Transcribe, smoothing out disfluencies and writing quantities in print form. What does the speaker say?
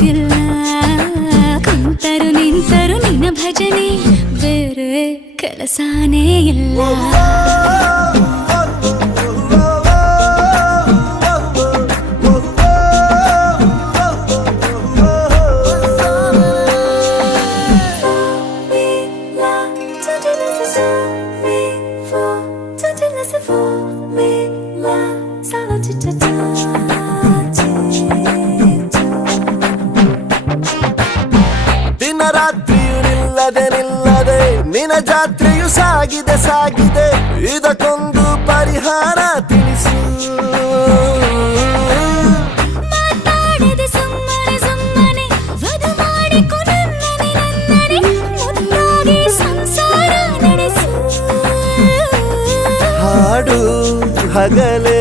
ಗೊತ್ತಿಲ್ಲ ಕುಂತರು ನಿಂತರು ನಿನ್ನ ಭಜನೆ ಬೇರೆ ಕೆಲಸನೇ ಇಲ್ಲ ದಿನ ರಾತ್ರಿಯು ನಿಲ್ಲದೆ ನಿಲ್ಲದೆ ನಿನ್ನ ಜಾತ್ರೆಯು ಸಾಗಿದೆ ಸಾಗಿದೆ ಇದಕ್ಕೊಂದು ಪರಿಹಾರ ತಿಳಿಸು ಮಾತಾಡದೆ ಸುಮ್ಮನೆ ಸುಮ್ಮನೆ ವಧು ಮಾಡಿಕೊ ನನ್ನನೆ ನನ್ನನೆ ಮುದ್ದಾಗಿ ಸಂಸಾರ ನಡೆಸು ಹಾಡು ಹಗಲೇ